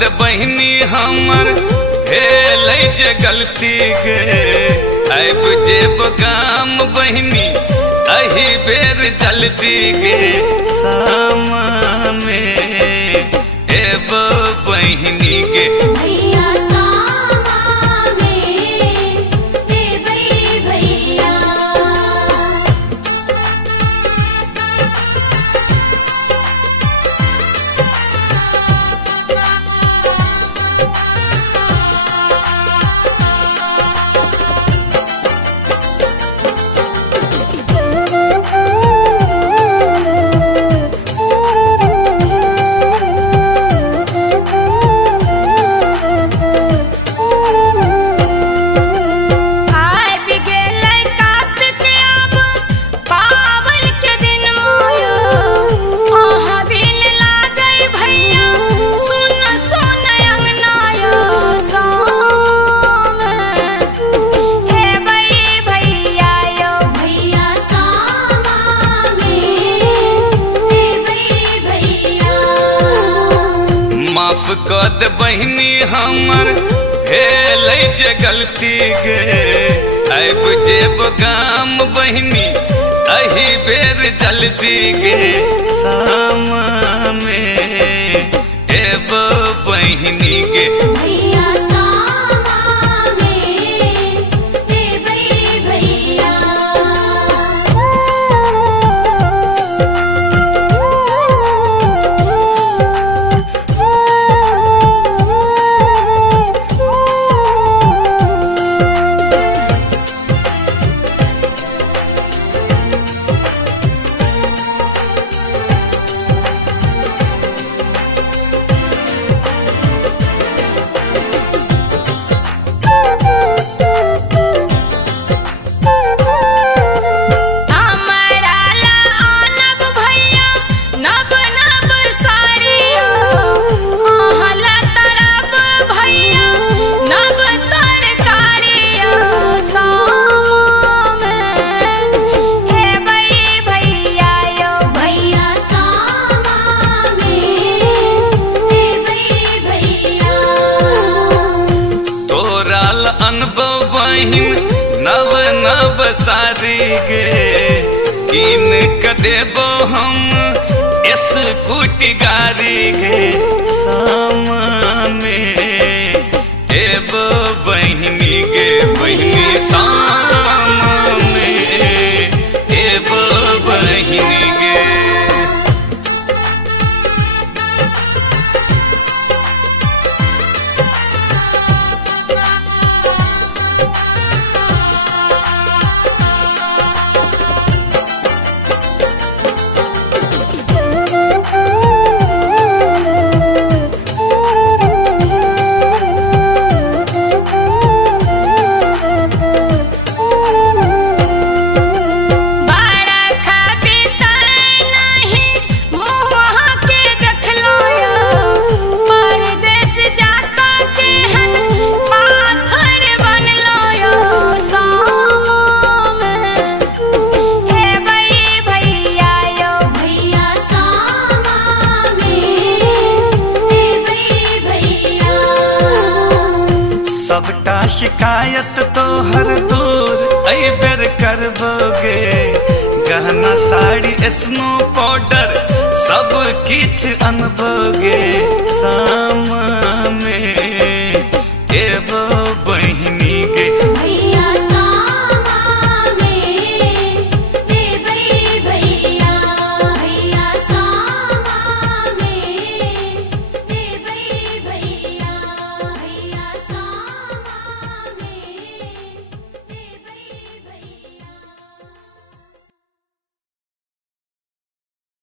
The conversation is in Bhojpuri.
दे बहिनी हमर भेल जे गलती गे आब जेब गाम बहिनी अही बेर जल्दी गे सामा में एब बहिनी गे माफ कर दे बहिनी हमर भेल जे गलती गे आब जेब गाम बहिनी अही बेर जल्दी गे सामा में एब बहिनी गे अनुभव बहिन नव नव सारी गे किन क देबो हम स्कूटी गाड़ी गे सामा में एब बहिनी गे बहिनी सामा में एब बहिनी गे सबटा शिकायत तो हर दूर अई बेर करबोगे गहना साड़ी स्नो पाउडर सब किछ अनबोगे सामा